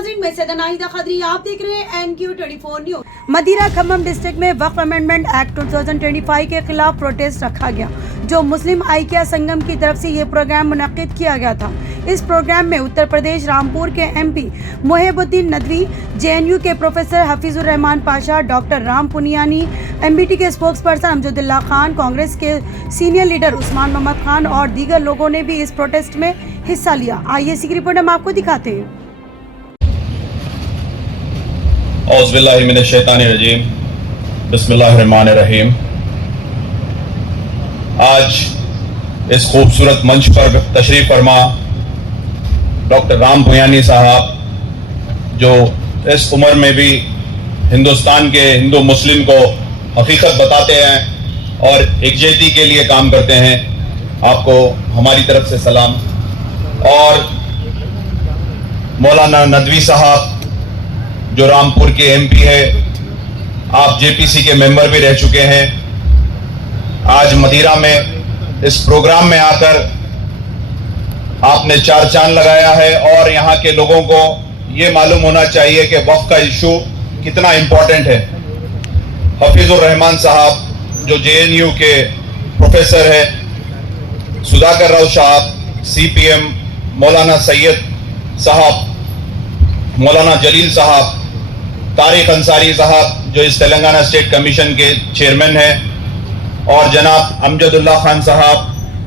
नाज़रीन, मैं सैयदा नाहिदा खदरी, आप देख रहे हैं NQ24 न्यूज। मदीरा खम्मम डिस्ट्रिक्ट में वक्फ अमेंडमेंट एक्ट 2025 के खिलाफ प्रोटेस्ट रखा गया, जो मुस्लिम आइकिया संगम की तरफ से ये प्रोग्राम मुनक्किद किया गया था। इस प्रोग्राम में उत्तर प्रदेश रामपुर के MP मोहिबुद्दीन नदवी, JNU के professor Hafeezur Rahman Pasha, doctor Ram Puniyani, MBT के स्पोक्स पर्सन अमजदुल्ला खान, कांग्रेस के सीनियर लीडर उस्मान मोहम्मद खान और दीगर लोगों ने भी इस प्रोटेस्ट में हिस्सा लिया। आइए इसी की रिपोर्ट हम आपको दिखाते हैं। औज़ुबिल्लाहिमिनश्शैतानिर्रजीम, बिस्मिल्लाहिर्रहमानिर्रहीम। आज इस खूबसूरत मंच पर तशरीफ फरमा डॉक्टर राम पुनियानी साहब, जो इस उम्र में भी हिंदुस्तान के हिंदू मुस्लिम को हकीकत बताते हैं और एकजुटता के लिए काम करते हैं, आपको हमारी तरफ से सलाम। और मौलाना नदवी साहब, जो रामपुर के MP है, आप JPC के मेंबर भी रह चुके हैं। आज मदीरा में इस प्रोग्राम में आकर आपने चार चांद लगाया है और यहाँ के लोगों को ये मालूम होना चाहिए कि वक्फ का इशू कितना इम्पोर्टेंट है। हफीजुर रहमान साहब, जो JNU के प्रोफेसर है, सुधाकर राव साहब, CPM, मौलाना सैयद साहब, मौलाना जलील साहब, तारिक अंसारी साहब, जो इस तेलंगाना स्टेट कमीशन के चेयरमैन हैं, और जनाब अमजदुल्ला खान साहब,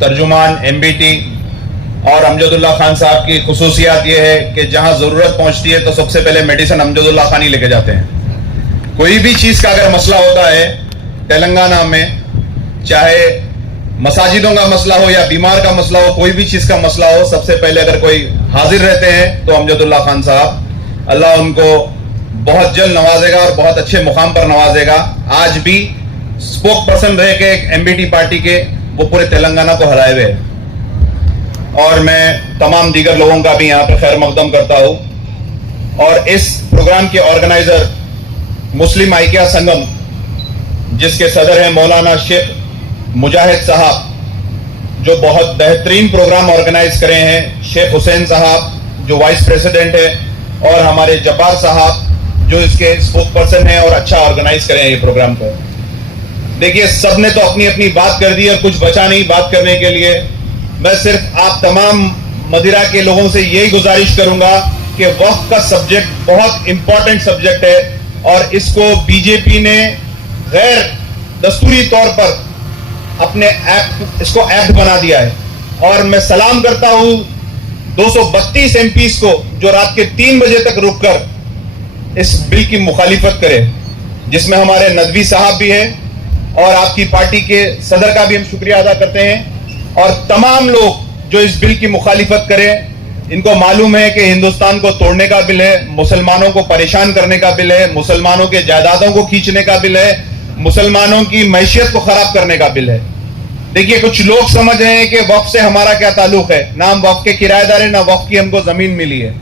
तर्जुमान MBT। और अमजदुल्ला खान साहब की खुसूसियात ये है कि जहां जरूरत पहुंचती है तो सबसे पहले मेडिसिन अमजदुल्ला खान ही लेके जाते हैं। कोई भी चीज का अगर मसला होता है तेलंगाना में, चाहे मसाजिदों का मसला हो या बीमार का मसला हो, कोई भी चीज का मसला हो, सबसे पहले अगर कोई हाजिर रहते हैं तो अमजदुल्ला खान साहब। अल्लाह उनको बहुत जल्द नवाजेगा और बहुत अच्छे मुकाम पर नवाजेगा। आज भी स्पोक पर्सन रह के एक MBT पार्टी के वो पूरे तेलंगाना को हराए हुए हैं। और मैं तमाम दीगर लोगों का भी यहाँ पे खैर मकदम करता हूँ। और इस प्रोग्राम के ऑर्गेनाइजर मुस्लिम आइकिया संगम, जिसके सदर हैं मौलाना शेख मुजाहिद साहब, जो बहुत बेहतरीन प्रोग्राम ऑर्गेनाइज करे हैं, शेख हुसैन साहब, जो वाइस प्रेसिडेंट है, और हमारे जब्बार साहब, जो इसके स्पोक पर्सन है और अच्छा ऑर्गेनाइज करे हैं ये प्रोग्राम को। देखिए, सबने तो अपनी अपनी बात कर दी और कुछ बचा नहीं बात करने के लिए। मैं सिर्फ आप तमाम मदिरा के लोगों से यही गुजारिश करूंगा कि वक्फ का सब्जेक्ट बहुत इंपॉर्टेंट सब्जेक्ट है और इसको बीजेपी ने गैर दस्तूरी तौर पर अपने इसको एक्ट बना दिया है। और मैं सलाम करता हूं 232 MPs को, जो रात के 3 बजे तक रुककर इस बिल की मुखालिफत करे, जिसमें हमारे नदवी साहब भी हैं और आपकी पार्टी के सदर का भी हम शुक्रिया अदा करते हैं। और तमाम लोग जो इस बिल की मुखालिफत करें, इनको मालूम है कि हिंदुस्तान को तोड़ने का बिल है, मुसलमानों को परेशान करने का बिल है, मुसलमानों के जायदादों को खींचने का बिल है, मुसलमानों की मैशियत को खराब करने का बिल है। देखिए, कुछ लोग समझ रहे हैं कि वक्फ से हमारा क्या ताल्लुक है, ना हम वक्फ के किराएदार हैं, ना वक्फ की हमको जमीन मिली है।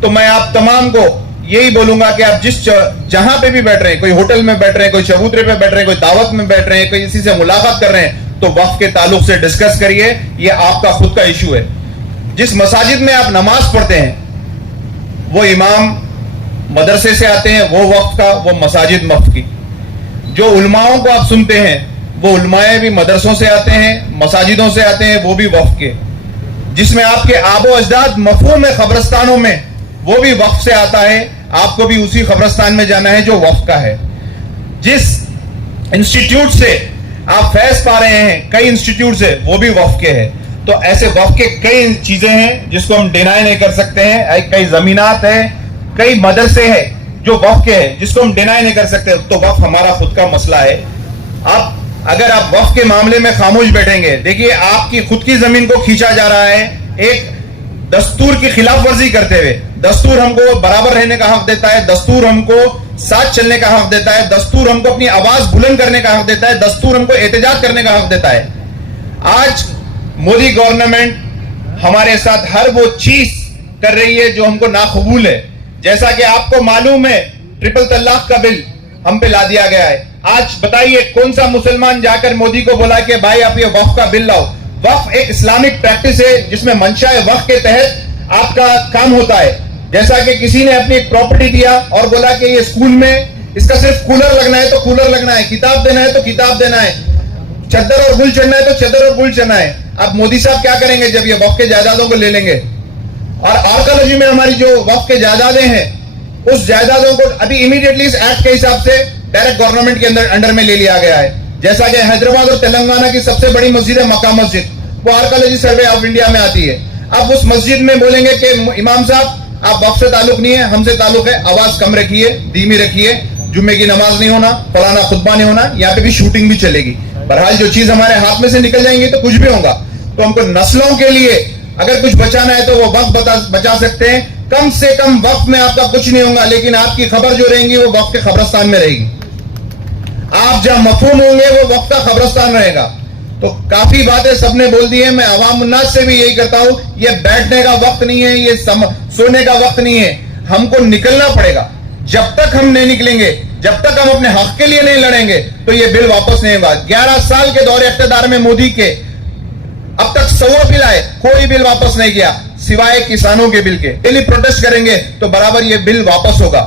तो मैं आप तमाम को यही बोलूंगा कि आप जहां पे भी बैठ रहे हैं, कोई होटल में बैठ रहे हैं, कोई चबूतरे पे बैठ रहे हैं, कोई दावत में बैठ रहे हैं, कोई किसी से मुलाकात कर रहे हैं, तो वक्फ के ताल्लुक से डिस्कस करिए। ये आपका खुद का इशू है। जिस मसाजिद में आप नमाज पढ़ते हैं, वो इमाम मदरसे से आते हैं, वो वक्फ का, वो मसाजिद वक्फ की। जो उलमाओं को आप सुनते हैं, वो उलमाए भी मदरसों से आते हैं, मसाजिदों से आते हैं, वो भी वक्फ के। जिसमें आपके आबो अजदाद मफहूम है कब्रस्तानों में, वो भी वक्फ से आता है। आपको भी उसी कब्रस्तान में जाना है जो वक्फ का है। जिस इंस्टीट्यूट से आप फैज पा रहे हैं, कई इंस्टीट्यूट से, वो भी वक्फ के हैं। तो ऐसे वक्फ के कई चीजें हैं जिसको हम डिनाई नहीं कर सकते हैं। कई जमीनात है, कई मदरसे हैं जो वक्फ के हैं, जिसको हम डिनाई नहीं कर सकते। तो वक्फ हमारा खुद का मसला है। अब अगर आप वक्फ के मामले में खामोश बैठेंगे, देखिए आपकी खुद की जमीन को खींचा जा रहा है एक दस्तूर की खिलाफ वर्जी करते हुए। दस्तूर हमको बराबर रहने का हक देता है, दस्तूर हमको साथ चलने का हक देता है, दस्तूर हमको अपनी आवाज बुलंद करने का हक देता है, दस्तूर हमको एहतजाज करने का हक देता है। आज मोदी गवर्नमेंट हमारे साथ हर वो चीज कर रही है जो हमको नाकबूल है। जैसा कि आपको मालूम है, ट्रिपल तलाक का बिल हम पे ला दिया गया है। आज बताइए कौन सा मुसलमान जाकर मोदी को बोला कि भाई आप ये वक्फ का बिल लाओ। वक्फ एक इस्लामिक प्रैक्टिस है जिसमें मंशा वक्फ के तहत आपका काम होता है। जैसा कि किसी ने अपनी एक प्रॉपर्टी दिया और बोला कि ये स्कूल में इसका सिर्फ कूलर लगना है तो कूलर लगना है, किताब देना है तो किताब देना है, चद्दर और गुल चढ़ना है तो चद्दर और गुल चढ़ना है। अब मोदी साहब क्या करेंगे जब ये वक्फ के जायदादों को ले लेंगे? और आर्कोलॉजी में हमारी जो वक्फ के जायदादें हैं, उस जायदादों को अभी इमीडिएटली इस एक्ट के हिसाब से डायरेक्ट गवर्नमेंट के अंडर में ले लिया गया है। जैसा कि हैदराबाद और तेलंगाना की सबसे बड़ी मस्जिद है मक्का मस्जिद, वो आर्कोलॉजी सर्वे ऑफ इंडिया में आती है। अब उस मस्जिद में बोलेंगे कि इमाम साहब आप वक्फ से ताल्लुक नहीं है, हमसे ताल्लुक है, आवाज कम रखिए, धीमी रखिए, जुम्मे की नमाज नहीं होना, फलाना खुतबा नहीं होना, यहाँ पे भी शूटिंग भी चलेगी। बहरहाल जो चीज हमारे हाथ में से निकल जाएंगी तो कुछ भी होगा। तो हमको नस्लों के लिए अगर कुछ बचाना है तो वो वक्त बचा सकते हैं। कम से कम वक्त में आपका कुछ नहीं होगा, लेकिन आपकी खबर जो रहेंगी वो वक्त के खबरस्तान में रहेगी। आप जहां मफहूम होंगे वो वक्त का खबरस्तान रहेगा। तो काफी बातें सबने बोल दी है। मैं अवाम उन्नास से भी यही करता हूं, ये बैठने का वक्त नहीं है, ये सोने का वक्त नहीं है। हमको निकलना पड़ेगा। जब तक हम नहीं निकलेंगे, जब तक हम अपने हक के लिए नहीं लड़ेंगे तो ये बिल वापस नहीं होगा। 11 साल के दौरे इख्तियार में मोदी के अब तक 100 बिल आए, कोई बिल वापस नहीं किया सिवाय किसानों के बिल के। डेली प्रोटेस्ट करेंगे तो बराबर ये बिल वापस होगा।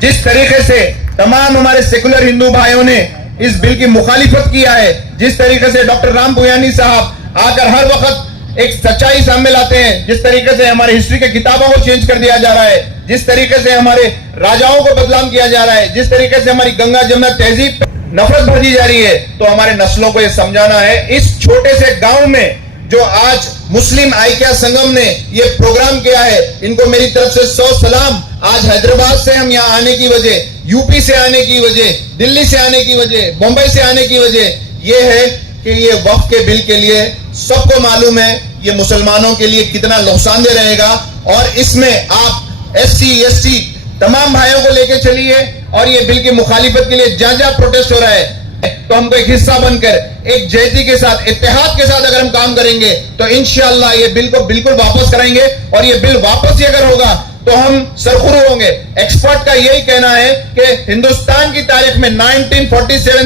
जिस तरीके से तमाम हमारे सेकुलर हिंदू भाइयों ने इस बिल की मुखालिफत किया है, जिस तरीके से डॉक्टर राम पुयानी साहब आकर हर वक्त एक सच्चाई सामने लाते हैं, जिस तरीके से हमारे हिस्ट्री के किताबों को चेंज कर दिया जा रहा है, जिस तरीके से हमारे राजाओं को बदनाम किया जा रहा है, जिस तरीके से हमारी गंगा जमुना तहजीब नफरत भरी जा रही है, तो हमारे नस्लों को यह समझाना है। इस छोटे से गांव में जो आज मुस्लिम आइक्या संगम ने ये प्रोग्राम किया है, इनको मेरी तरफ से 100 सलाम। आज हैदराबाद से हम यहाँ आने की वजह, यूपी से आने की वजह, दिल्ली से आने की वजह, मुंबई से आने की वजह ये है कि ये वक्फ के बिल के लिए सबको मालूम है ये मुसलमानों के लिए कितना नुकसानदेह रहेगा। और इसमें आप SC ST तमाम भाइयों को लेकर चलिए और ये बिल की मुखालिफत के लिए जहां जहां प्रोटेस्ट हो रहा है तो हमको एक हिस्सा बनकर एक जहदी के साथ, इत्तेहाद के साथ अगर हम काम करेंगे तो इंशाअल्लाह ये बिल को बिल्कुल वापस कराएंगे। और ये बिल वापस ही अगर होगा तो हम सरखुरू होंगे। एक्सपर्ट का यही कहना है कि हिंदुस्तान की तारीख में 1947 से